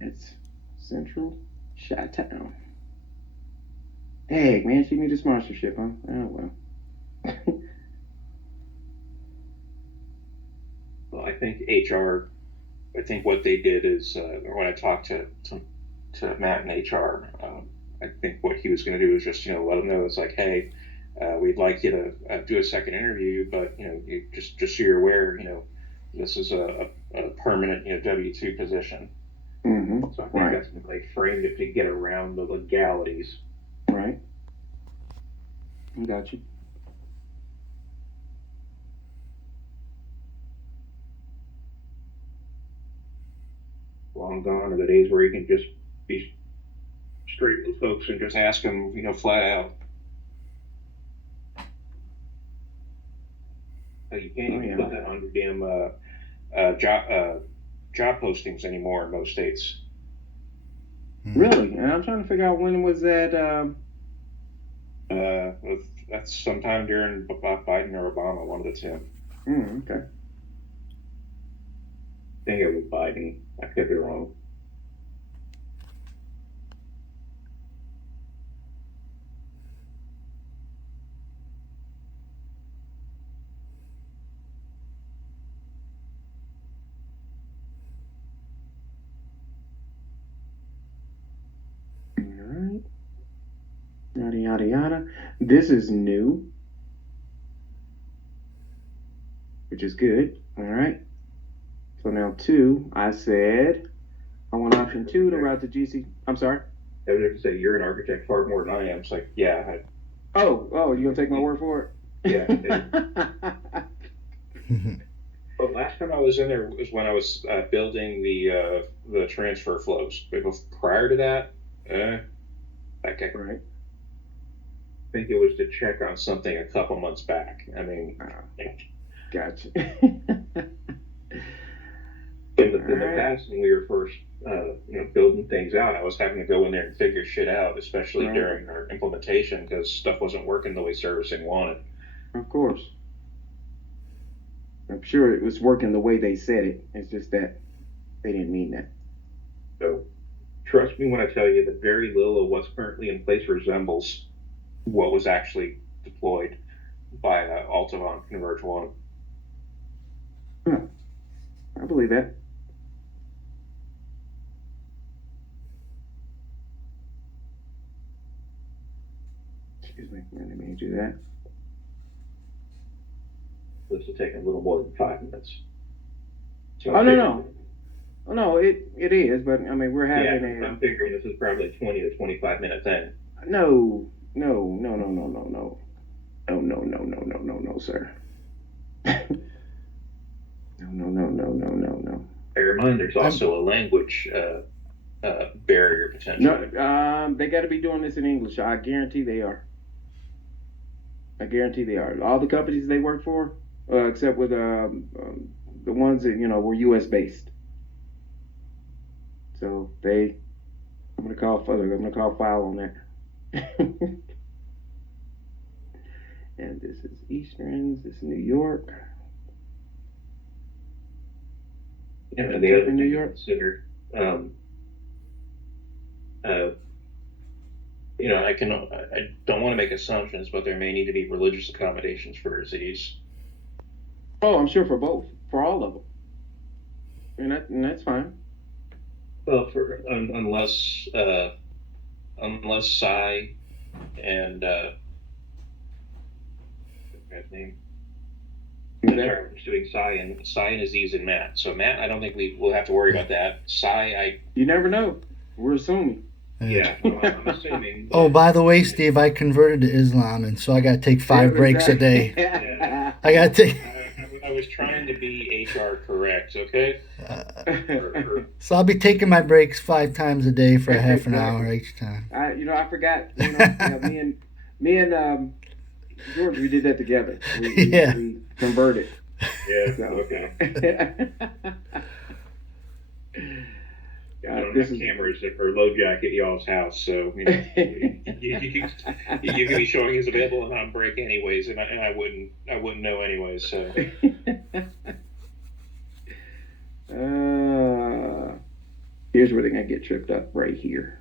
It's Central Chi-Town. Hey, man, she need a sponsorship, huh? Oh, well. Well, I think HR. I think what they did is when I talked to Matt in HR, I think what he was going to do is just let them know it's like, hey, we'd like you to do a second interview, but you just so you're aware, this is a permanent W-2 position. Mm-hmm. So I think Right. that's like framed it to get around the legalities. Right. I got you. Long gone are the days where you can just be straight with folks and just ask them, flat out. You can't Oh even yeah. put that on your damn job postings anymore in most states. Really? And I'm trying to figure out when was that. Uh, that's sometime during Biden or Obama, one of the two. Okay. I think it was Biden. I could be wrong. All right. Yada yada yada. This is new, which is good. All right. So now two. I said I want option two to route to GC. I'm sorry. I was going to say you're an architect far more than I am. It's like, yeah, Oh, you gonna take my word for yeah. it? But last time I was in there was when I was building the transfer flows. But prior to that, I Right. think it was to check on something a couple months back. I mean, Gotcha. in the Right. past when we were first building things out, I was having to go in there and figure shit out, especially Right. during our implementation because stuff wasn't working the way servicing wanted. Of course. I'm sure it was working the way they said it. It's just that they didn't mean that. So trust me when I tell you that very little of what's currently in place resembles what was actually deployed by Altavon Converge One. Huh. I believe that. Excuse me. Let me do that. This will take a little more than 5 minutes. So Oh no no. Oh no, it is, but I mean we're having I'm figuring this is probably a 20 to 25 minute thing. no no, sir. No. Bear in mind, there's also a language barrier potentially. No, they got to be doing this in English. I guarantee they are. I guarantee they are. All the companies they work for, except with the ones that were U.S. based. So I'm gonna call further. I'm gonna call file on that. And this is Easterns. This is New York. And the other thing New to York. consider, uh, I don't want to make assumptions, but there may need to be religious accommodations for Z's. Oh, I'm sure for both, for all of them, and that's fine. Well, for unless Psy and his name. Sorry, we're doing Psy and Aziz and Matt. So Matt, I don't think we will have to worry about that. Psy, You never know. We're assuming. I'm assuming. Oh, by the way, Steve, I converted to Islam, and so I got to take 5 breaks a day. Yeah. I got to take. I was trying to be HR correct, okay? So I'll be taking my breaks 5 times a day for a half an hour each time. I forgot. Me and George, we did that together. We converted. Yeah. So. Okay. I don't have cameras or low jack at y'all's house, so you can be showing is available and on break anyways, and I wouldn't know anyways. So. Here's where they're going to get tripped up right here.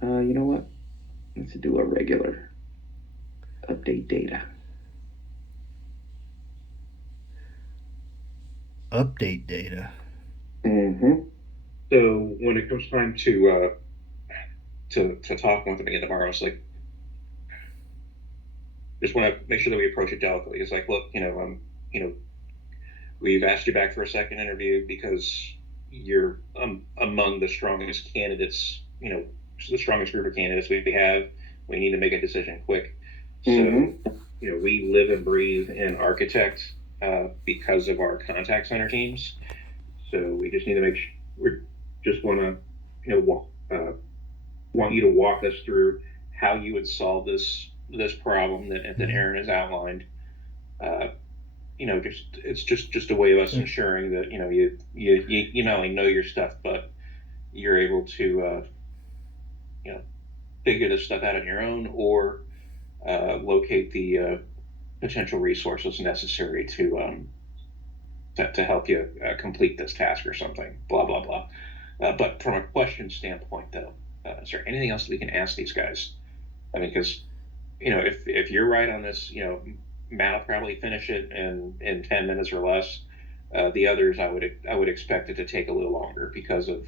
You know what? Let's do a regular update data. Update data. Mm-hmm. So when it comes time to talk with them again tomorrow, it's like, just want to make sure that we approach it delicately. It's like, look, we've asked you back for a second interview because you're among the strongest candidates, the strongest group of candidates we have. We need to make a decision quick. Mm-hmm. So, we live and breathe in architect because of our contact center teams. So we just need to make sure, we just want to, want you to walk us through how you would solve this problem that Aaron has outlined. It's just a way of us ensuring that you not only know your stuff, but you're able to figure this stuff out on your own, or locate the potential resources necessary to help you complete this task or something. Blah blah blah. But from a question standpoint, though, is there anything else that we can ask these guys? I mean, because if you're right on this, Matt will probably finish it in 10 minutes or less. The others, I would expect it to take a little longer because of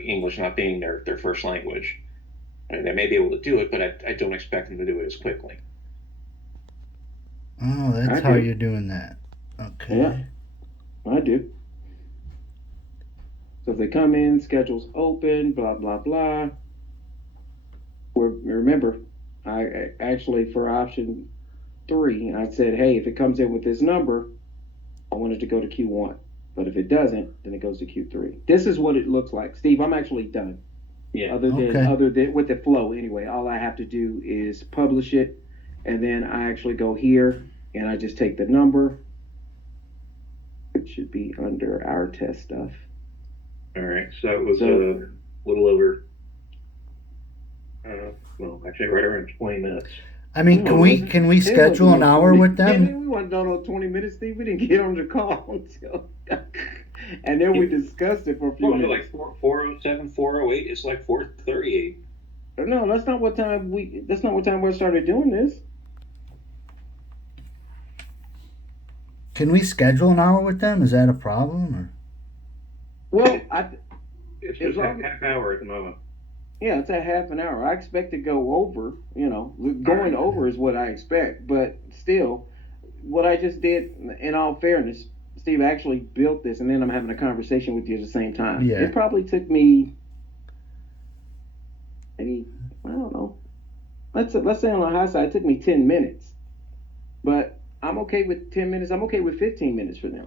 English not being their first language. I mean, they may be able to do it, but I don't expect them to do it as quickly. Oh, that's how you're doing that. Okay. Yeah, I do. So if they come in, schedule's open, blah, blah, blah. Remember, I actually, for option 3, I said, hey, if it comes in with this number, I want it to go to Q1. But if it doesn't, then it goes to Q3. This is what it looks like. Steve, I'm actually done. Yeah. Other than with the flow anyway, all I have to do is publish it, and then I actually go here and I just take the number. It should be under our test stuff. All right, so it was a little over, actually right around 20 minutes. I mean, can we schedule an hour with them? We weren't done on 20 minutes, Steve. We didn't get on the call until, and then we discussed it for a few minutes. Like 4:07, 4:08. It's like 4:38. No, that's not what time we started doing this. Can we schedule an hour with them? Is that a problem? Or? Well, it's just a half hour at the moment. Yeah, it's a half an hour. I expect to go over, going over is what I expect. But still, what I just did, in all fairness, Steve, actually built this, and then I'm having a conversation with you at the same time. Yeah. It probably took me, maybe, I don't know. Let's say on the high side, it took me 10 minutes. But I'm okay with 10 minutes. I'm okay with 15 minutes for them.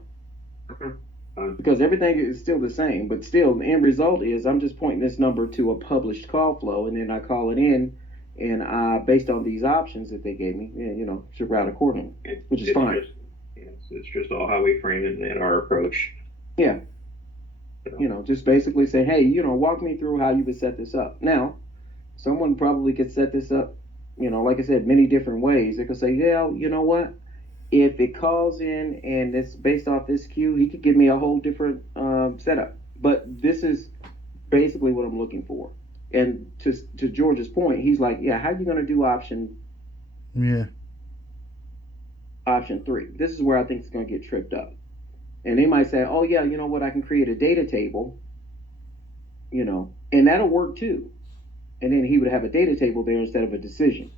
Okay. Because everything is still the same, but still the end result is I'm just pointing this number to a published call flow, and then I call it in, and based on these options that they gave me, should route accordingly, which is fine. It's just all how we frame it in our approach. Yeah. Just basically say, hey, walk me through how you would set this up. Now, someone probably could set this up, like I said, many different ways. They could say, yeah, you know what? If it calls in and it's based off this queue, he could give me a whole different setup. But this is basically what I'm looking for. And to George's point, he's like, yeah, how are you going to do option 3? This is where I think it's going to get tripped up. And they might say, oh, yeah, you know what? I can create a data table, and that'll work too. And then he would have a data table there instead of a decision.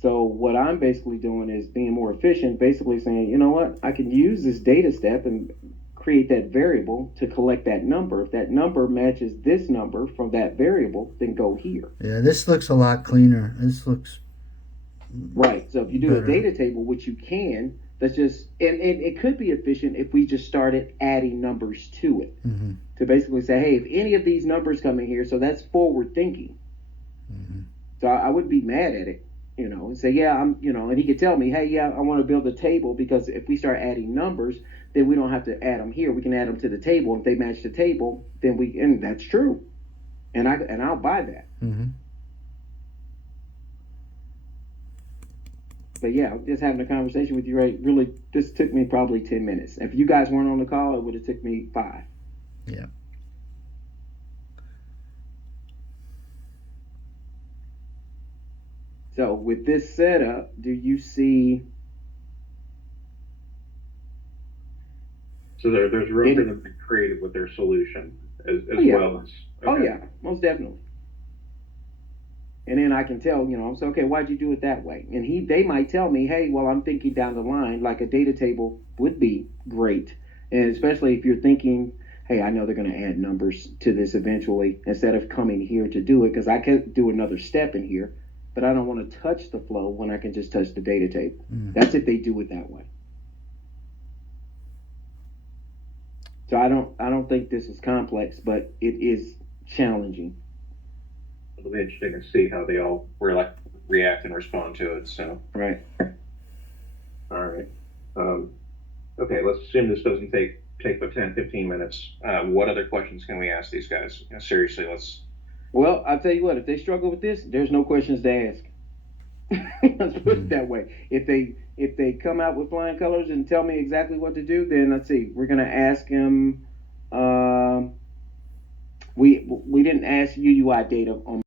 So what I'm basically doing is being more efficient, basically saying, you know what, I can use this data step and create that variable to collect that number. If that number matches this number from that variable, then go here. Yeah, this looks a lot cleaner. This looks right. So if you do a data table, which you can, that's just, and it could be efficient if we just started adding numbers to it. Mm-hmm. To basically say, hey, if any of these numbers come in here, so that's forward thinking. Mm-hmm. So I wouldn't be mad at it. And say, yeah, and he could tell me, hey, yeah, I want to build a table, because if we start adding numbers, then we don't have to add them here. We can add them to the table. If they match the table, then and that's true. And I'll buy that. Mm-hmm. But yeah, just having a conversation with you, right? Really, this took me probably 10 minutes. If you guys weren't on the call, it would have took me 5. Yeah. So with this setup, do you see So there's room for any? them to be creative with their solution Oh as yeah, well as oh okay. yeah, most definitely. And then I can tell, I'm so okay. Why'd you do it that way? And they might tell me, hey, well, I'm thinking down the line, like a data table would be great, and especially if you're thinking, hey, I know they're going to add numbers to this eventually, instead of coming here to do it, because I could do another step in here, but I don't want to touch the flow when I can just touch the data table. That's if they do it that way. So I don't think this is complex, but it is challenging. It'll be interesting to see how they all react and respond to it. So Right. all right. Um, okay, let's assume this doesn't take but 10, 15 minutes. What other questions can we ask these guys? Seriously, let's. Well, I'll tell you what, if they struggle with this, there's no questions to ask. Let's put it that way. If they come out with flying colors and tell me exactly what to do, then let's see. We're gonna ask them. We didn't ask UUI data on